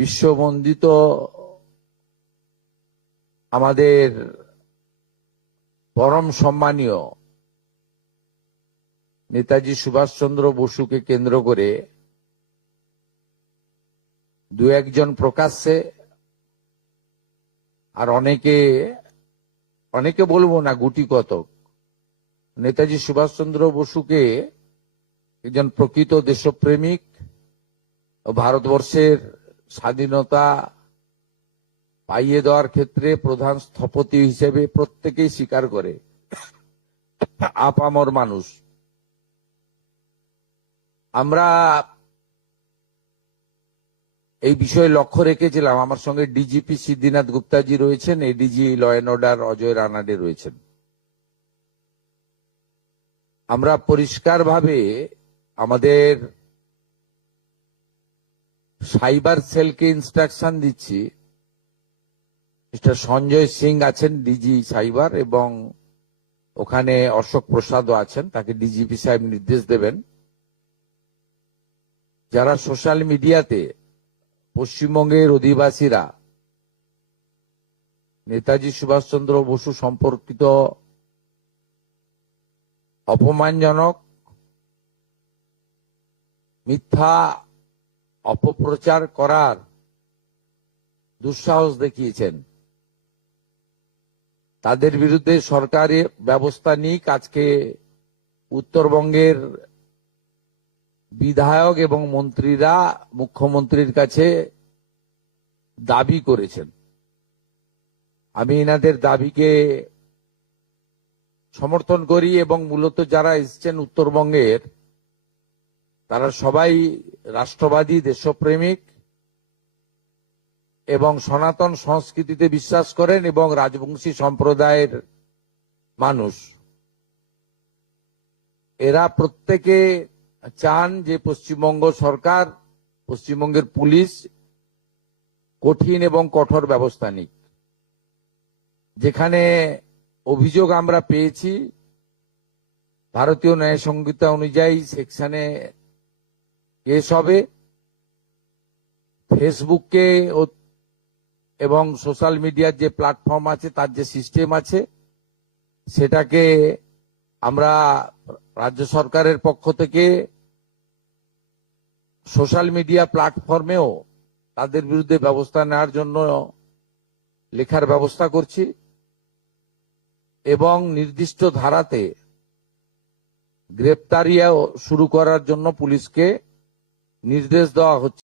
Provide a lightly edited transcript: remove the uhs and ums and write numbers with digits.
বিশ্ববন্দিত আমাদের পরম সম্মানীয় নেতাজি সুভাষচন্দ্র বসুকে কেন্দ্র করে দু একজন প্রকাশ্যে আর অনেকে বলবো না, গুটি কতক নেতাজি সুভাষচন্দ্র বসুকে একজন প্রকৃত দেশপ্রেমিক ও ভারতবর্ষের স্বাধীনতা পাইয়ে দেওয়ার ক্ষেত্রে প্রধান স্থপতি হিসেবে প্রত্যেকেই স্বীকার করে। আপামর মানুষ আমরা এই বিষয়ে লক্ষ্য রেখেছিলাম। আমার সঙ্গে ডিজিপি সিদ্ধিনাথ গুপ্তাজি রয়েছেন, ADG law and order Ajay Ranade রয়েছেন। আমরা পরিষ্কারভাবে আমাদের সাইবার সেলকে ইনস্ট্রাকশন দিচ্ছি। মিস্টার সঞ্জয় সিং আছেন ডিজি সাইবার, এবং ওখানে অশোক প্রসাদও আছেন, তাকে ডিজিপি সাহেব নির্দেশ দেবেন যারা সোশ্যাল মিডিয়াতে পশ্চিমবঙ্গের অধিবাসীরা নেতাজি সুভাষচন্দ্র বসু সম্পর্কিত অপমানজনক মিথ্যা অপপ্রচার করার দুঃসাহস দেখিয়েছেন, তাদের বিরুদ্ধে সরকারি ব্যবস্থা নিক। আজকে উত্তরবঙ্গের বিধায়ক এবং মন্ত্রীরা মুখ্যমন্ত্রীর কাছে দাবি করেছেন। আমি এনাদের দাবিকে সমর্থন করি, এবং মূলত যারা এসছেন উত্তরবঙ্গের তারা সবাই রাষ্ট্রবাদী, দেশপ্রেমিক এবং সনাতন সংস্কৃতিতে বিশ্বাস করেন এবং রাজবংশী সম্প্রদায়ের মানুষ। এরা প্রত্যেকে চান যে পশ্চিমবঙ্গ সরকার, পশ্চিমবঙ্গের পুলিশ কঠিন এবং কঠোর ব্যবস্থা নিক। যেখানে অভিযোগ আমরা পেয়েছি, ভারতীয় ন্যায় সংহিতা অনুযায়ী সেকশনে কেস হবে। ফেসবুককে এবং সোশ্যাল মিডিয়ার যে প্ল্যাটফর্ম আছে, তার যে সিস্টেম আছে, সেটাকে আমরা রাজ্য সরকারের পক্ষ থেকে সোশ্যাল মিডিয়া প্ল্যাটফর্মেও তাদের বিরুদ্ধে ব্যবস্থা নেওয়ার জন্য লেখার ব্যবস্থা করছি, এবং নির্দিষ্ট ধারাতে গ্রেপ্তারিও শুরু করার জন্য পুলিশকে নির্দেশ দেওয়া হচ্ছে।